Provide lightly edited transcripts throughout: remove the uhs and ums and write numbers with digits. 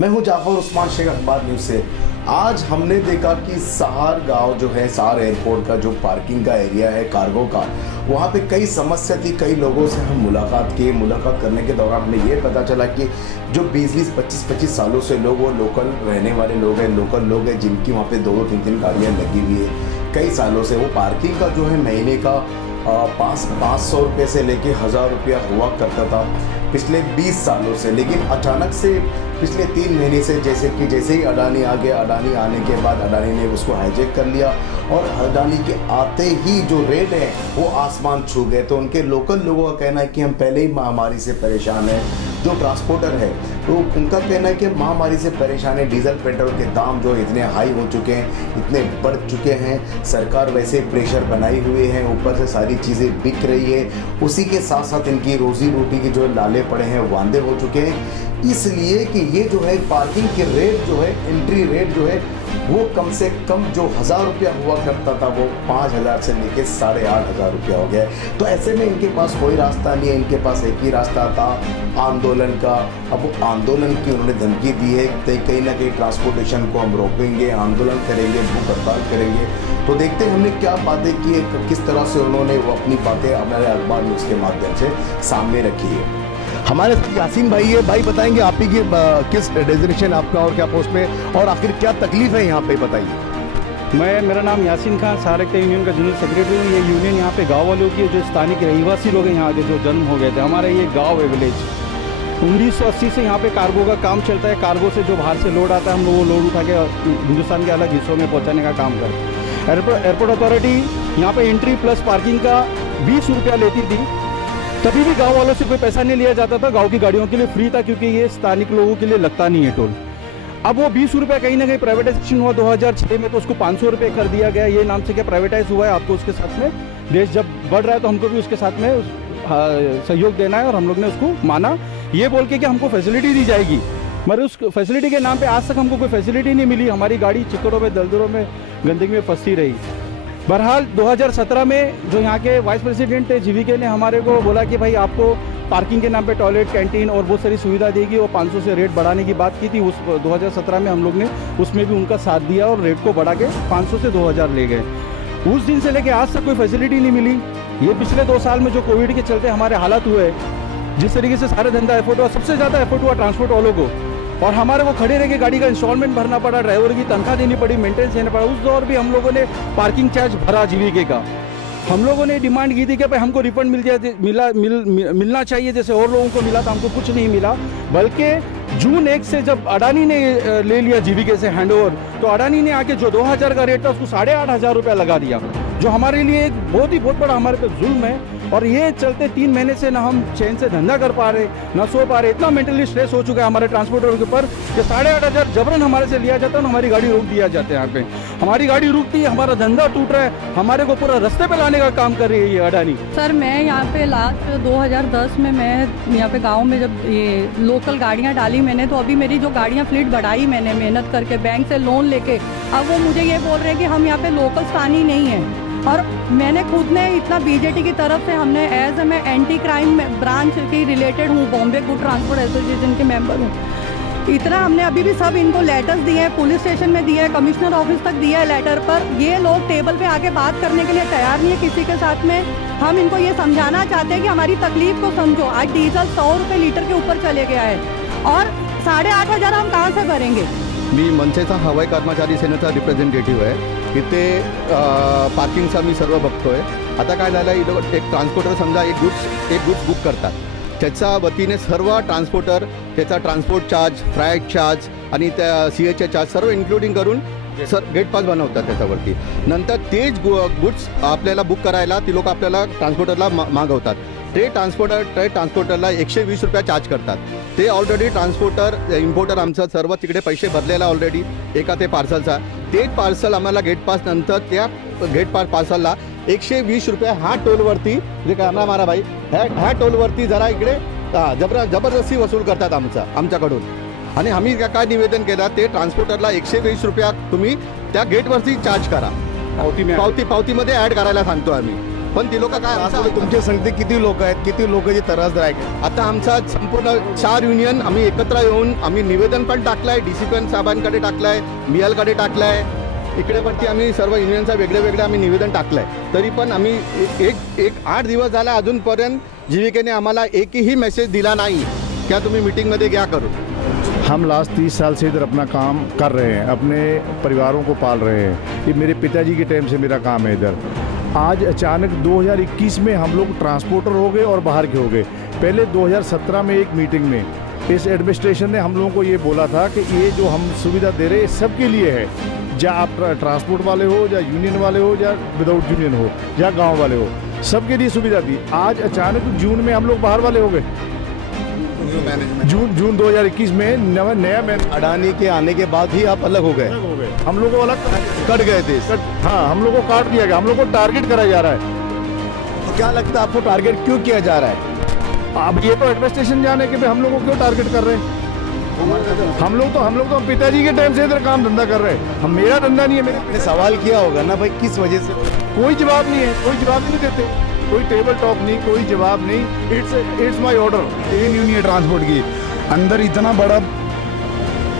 मैं हूं जाफर उस्मान शेख, अखबार न्यूज से। आज हमने देखा कि सहार गांव जो है, सहार एयरपोर्ट का जो पार्किंग का एरिया है कार्गो का, वहाँ पे कई समस्या थी। कई लोगों से हम मुलाकात करने के दौरान हमें ये पता चला कि जो 20-20, 25-25 सालों से लोग, वो लोकल रहने वाले लोग हैं, लोकल लोग हैं जिनकी वहाँ पे 2-2, 3-3 गाड़ियाँ लगी हुई है। कई सालों से वो पार्किंग का जो है महीने का 500 रुपये से लेके 1000 रुपया हुआ करता था पिछले 20 सालों से। लेकिन अचानक से पिछले 3 महीने से जैसे ही अडानी आ गया, अडानी आने के बाद अडानी ने उसको हाईजैक कर लिया और अडानी के आते ही जो रेट है वो आसमान छू गए। तो उनके लोकल लोगों का कहना है कि हम पहले ही महामारी से परेशान हैं। जो ट्रांसपोर्टर है तो उनका कहना है कि महामारी से परेशान है। डीजल पेट्रोल के दाम जो इतने हाई हो चुके हैं, इतने बढ़ चुके हैं, सरकार वैसे प्रेशर बनाई हुई है, ऊपर से सारी चीज़ें बिक रही है, उसी के साथ साथ इनकी रोजी रोटी के जो लाले पड़े हैं वांदे हो चुके हैं। इसलिए कि ये जो है पार्किंग के रेट जो है, एंट्री रेट जो है वो कम से कम जो 1000 रुपया हुआ करता था वो 5000 से लेके 8500 रुपया हो गया है। तो ऐसे में इनके पास कोई रास्ता नहीं है, इनके पास एक ही रास्ता था आंदोलन का। अब वो आंदोलन की उन्होंने धमकी दी है कि कहीं ना कहीं ट्रांसपोर्टेशन को हम रोकेंगे, आंदोलन करेंगे, भूख हड़ताल करेंगे। तो देखते हैं हमने क्या बातें की है, किस तरह से उन्होंने वो अपनी बातें हमारे अखबार न्यूज़ के माध्यम से सामने रखी है। हमारे यासीन भाई है, भाई बताएंगे आप ही की किस डेजिग्नेशन आपका और क्या पोस्ट में, और आखिर क्या तकलीफ है यहाँ पे, बताइए। मेरा नाम यासीन खान, सहार एकता यूनियन का जनरल सेक्रेटरी हूँ। ये यूनियन यहाँ पे गांव वालों की, जो स्थानीय रहिवासी लोग हैं यहाँ के, जो जन्म हो गए थे। हमारा ये गांव है, विलेज। 1980 से यहाँ पे कार्गो का काम चलता है। कार्गो से जो बाहर से लोड आता है, हम लोग वो लोड उठा के हिंदुस्तान के अलग हिस्सों में पहुँचाने का काम करते हैं। एयरपोर्ट अथॉरिटी यहाँ पे एंट्री प्लस पार्किंग का 20 रुपया लेती थी। कभी भी गांव वालों से कोई पैसा नहीं लिया जाता था, गांव की गाड़ियों के लिए फ्री था, क्योंकि ये स्थानिक लोगों के लिए लगता नहीं है टोल। अब वो 20 रुपये कहीं ना कहीं प्राइवेटाइजेशन हुआ 2006 में, तो उसको 500 रुपये कर दिया गया। ये नाम से क्या प्राइवेटाइज हुआ है, आपको उसके साथ में देश जब बढ़ रहा है तो हमको भी उसके साथ में सहयोग देना है, और हम लोग ने उसको माना, ये बोल के कि हमको फैसिलिटी दी जाएगी। मगर उस फैसिलिटी के नाम पे आज तक हमको कोई फैसिलिटी नहीं मिली। हमारी गाड़ी चिकड़ों में, दलदलों में, गंदगी में फंसती रही। बहरहाल 2017 में जो यहाँ के वाइस प्रेसिडेंट थे जीवीके ने हमारे को बोला कि भाई आपको पार्किंग के नाम पे टॉयलेट, कैंटीन और बहुत सारी सुविधा देगी, और 500 से रेट बढ़ाने की बात की थी। उस 2017 में हम लोग ने उसमें भी उनका साथ दिया और रेट को बढ़ा के 500 से 2000 ले गए। उस दिन से लेके आज तक कोई फैसिलिटी नहीं मिली। ये पिछले 2 साल में जो कोविड के चलते हमारे हालात हुए, जिस तरीके से सारे धंधा एफर्ट हुआ, सबसे ज़्यादा एफर्ट हुआ ट्रांसपोर्ट वालों को, और हमारे को खड़े रह के गाड़ी का इंस्टॉलमेंट भरना पड़ा, ड्राइवर की तनख्वाह देनी पड़ी, मेंटेनेंस देना पड़ा। उस दौर भी हम लोगों ने पार्किंग चार्ज भरा जीवीके का। हम लोगों ने डिमांड की थी कि भाई हमको रिफंड मिलना चाहिए, जैसे और लोगों को मिला था, हमको कुछ नहीं मिला। बल्कि जून 1 से जब अडानी ने ले लिया जीवीके से हैंडओवर, तो अडानी ने आके जो 2000 का रेट था उसको 8500 रुपया लगा दिया, जो हमारे लिए एक बहुत बड़ा हमारे पे जुल्म है। और ये चलते 3 महीने से ना हम चैन से धंधा कर पा रहे, ना सो पा रहे। इतना मेंटली स्ट्रेस हो चुका है हमारे ट्रांसपोर्टर के ऊपर कि 8500 जबरन हमारे से लिया जाता है और हमारी गाड़ी रोक दिया जाता है। यहाँ पे हमारी गाड़ी रुकती है, हमारा धंधा टूट रहा है, हमारे को पूरा रास्ते पे लाने का काम कर रही है ये अडानी। सर, मैं यहाँ पे लास्ट 2010 में मैं यहाँ पे गाँव में जब ये लोकल गाड़ियाँ डाली मैंने, तो अभी मेरी जो गाड़ियाँ फ्लीट बढ़ाई मैंने मेहनत करके बैंक से लोन लेके, अब वो मुझे ये बोल रहे हैं कि हम यहाँ पे लोकल स्थानीय नहीं है। और मैंने खुद ने इतना बीजेटी की तरफ से हमने मैं एंटी क्राइम ब्रांच की रिलेटेड हूँ, बॉम्बे गुड ट्रांसपोर्ट एसोसिएशन के मेंबर हूँ। इतना हमने अभी भी सब इनको लेटर्स दिए हैं, पुलिस स्टेशन में दिया है, कमिश्नर ऑफिस तक दिया है लेटर, पर ये लोग टेबल पे आके बात करने के लिए तैयार नहीं है किसी के साथ में। हम इनको ये समझाना चाहते हैं कि हमारी तकलीफ को समझो। आज डीजल 100 रुपये लीटर के ऊपर चले गया है, और 8500 हम कहाँ से भरेंगे। मी मनसेचा हवाई कर्मचारी सेनेचा रिप्रेझेंटेटिव्ह आहे। इथे पार्किंगचा मी सर्व बघतोय। आता काय झालं, इथं एक ट्रान्सपोर्टर समजा एक गुड्स बुक करतात, त्याच्या वतीने सर्व ट्रान्सपोर्टर त्याचा ट्रान्सपोर्ट चार्ज, फ्राईट चार्ज आणि त्या CHA चार्ज सर्व इन्क्लुडिंग करून गेट पास बनवतात त्याच्यावरती। नंतर तेच गुड्स आपल्याला बुक करायला ती लोक आपल्याला ट्रान्सपोर्टरला मागवतात। ते ट्रान्सपोर्टरला 120 रुपया चार्ज करतात। ते ऑलरेडी ट्रान्सपोर्टर इम्पोर्टर आमचं सर्व तिकडे पैसे भरलेला ऑलरेडी एका ते पार्सलचा। तेच पार्सल आम्हाला गेट पास नंतर त्या गेट पास पार्सलला 120 रुपये हा टोलवरती, जे कॅमेरा मारा भाई, ह्या टोलवरती जरा इकडे जबरदस्ती वसूल करतात आमच्याकडून। आणि आम्ही काय निवेदन केलं, ते ट्रान्सपोर्टरला 120 रुपया तुम्ही त्या गेटवरती चार्ज करा, पावतीमध्ये ॲड करायला सांगतो आम्ही। पण ती लोक काय आमचा तुमच्या संगती किती लोक आहेत, किती लोक जे त्रासदायक आहेत? आता आमचा संपूर्ण 4 युनियन आम्ही एकत्र येऊन आम्ही निवेदन पण टाकलंय, DCP साहेबांकडे टाकलंय, मियालकडे टाकलंय, इकडे पण आम्ही सर्व युनियनचा वेगळे आम्ही निवेदन टाकलंय. तरी पण आम्ही एक 8 दिवस झाला अजूनपर्यंत जीविकेने आम्हाला एकही मेसेज दिला नाही क्या तुम्ही मीटिंगमध्ये घ्या करू. हम लास्ट 30 साल से इधर अपना काम कर रहे हैं, अपने परिवारों को पाल रहे हैं. ये मेरे पिताजी के टाइम से मेरा काम है इधर. आज अचानक 2021 में हम लोग ट्रांसपोर्टर हो गए और बाहर के हो गए. पहले 2017 में एक मीटिंग में इस एडमिनिस्ट्रेशन ने हम लोगों को ये बोला था कि ये जो हम सुविधा दे रहे हैं सबके लिए है, या आप ट्रांसपोर्ट वाले हो, या यूनियन वाले हो, या विदाउट यूनियन हो, या गांव वाले हो, सबके लिए सुविधा दी. आज अचानक जून में हम लोग बाहर वाले हो गए. जून 2021 में नया मैन अडानी के आने के बाद ही आप अलग हो गए, हम लोग को अलग कट गए थे. हाँ, हम लोग को काट दिया गया, हम लोग को टारगेट कराया जा रहा है. तो क्या लगता है आपको टारगेट क्यों किया जा रहा है? अब ये तो एडमिनिस्ट्रेशन जाने के भी हम लोग को क्यों टारगेट कर रहे हैं. हम लोग तो पिताजी के टाइम से इधर काम धंधा कर रहे हैं. हम मेरा धंधा नहीं है. आपने सवाल किया होगा ना भाई किस वजह से? कोई जवाब नहीं है, कोई जवाब नहीं देते, कोई टेबल टॉक नहीं, कोई जवाब नहीं. It's my order. Train union transport की अंदर इतना बड़ा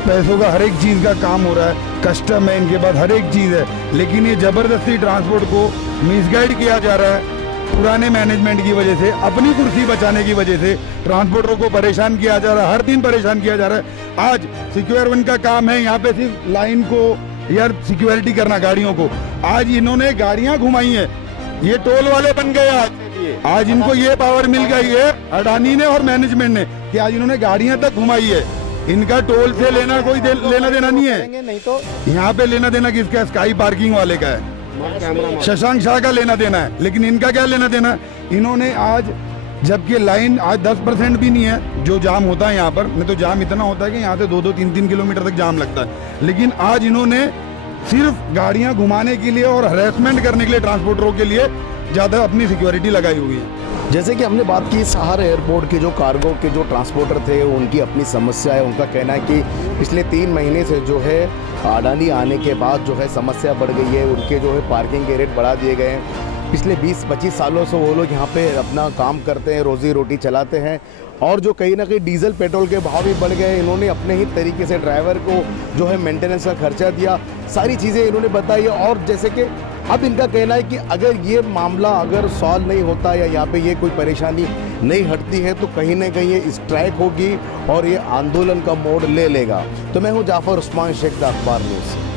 पैसों का हर एक चीज़ का काम हो रहा है, कस्टम है, इनके पास हर एक चीज़ है, लेकिन ये ज़बरदस्ती ट्रांसपोर्ट को मिसगाइड किया जा रहा है. पुराने मैनेजमेंट की वजह से, अपनी कुर्सी बचाने की वजह से ट्रांसपोर्टरों को परेशान किया जा रहा है, हर दिन परेशान किया जा रहा है. आज सिक्योर वन का काम है, यहाँ पे सिर्फ लाइन को या सिक्योरिटी करना गाड़ियों को. आज इन्होंने गाड़ियाँ घुमाई हैं, ये टोल वाले बन गए. आज इनको ये पावर मिल गई है अडानी ने और मैनेजमेंट ने कि आज इन्होंने गाड़ियां तक घुमाई है. इनका टोल से लेना कोई लेना देना नहीं है. नहीं तो यहाँ पे लेना देना किसका है? स्काई पार्किंग वाले का है, शशांक शाह का लेना देना है, लेकिन इनका क्या लेना देना है? इन्होंने आज जबकि लाइन आज 10% भी नहीं है जो जाम होता है यहाँ पर. नहीं तो जाम इतना होता है कि यहाँ से 2-3 किलोमीटर तक जाम लगता है, लेकिन आज इन्होंने सिर्फ गाड़ियाँ घुमाने के लिए और हरेसमेंट करने के लिए ट्रांसपोर्टरों के लिए ज़्यादा अपनी सिक्योरिटी लगाई हुई है. जैसे कि हमने बात की सहार एयरपोर्ट के जो कार्गो के जो ट्रांसपोर्टर थे उनकी अपनी समस्या है. उनका कहना है कि पिछले 3 महीने से जो है अडानी आने के बाद जो है समस्या बढ़ गई है. उनके जो है पार्किंग के रेट बढ़ा दिए गए हैं. पिछले 20-25 सालों से वो लोग यहाँ पे अपना काम करते हैं, रोजी रोटी चलाते हैं, और जो कहीं ना कहीं डीजल पेट्रोल के भाव भी बढ़ गए. इन्होंने अपने ही तरीके से ड्राइवर को जो है मेंटेनेंस का खर्चा दिया, सारी चीज़ें इन्होंने बताई. और जैसे कि अब इनका कहना है कि अगर ये मामला अगर सॉल्व नहीं होता या यहाँ पे ये कोई परेशानी नहीं हटती है तो कहीं ना कहीं ये स्ट्राइक होगी और ये आंदोलन का मोड़ ले लेगा. तो मैं हूँ जाफर उस्मान शेख, द अखबार न्यूज़.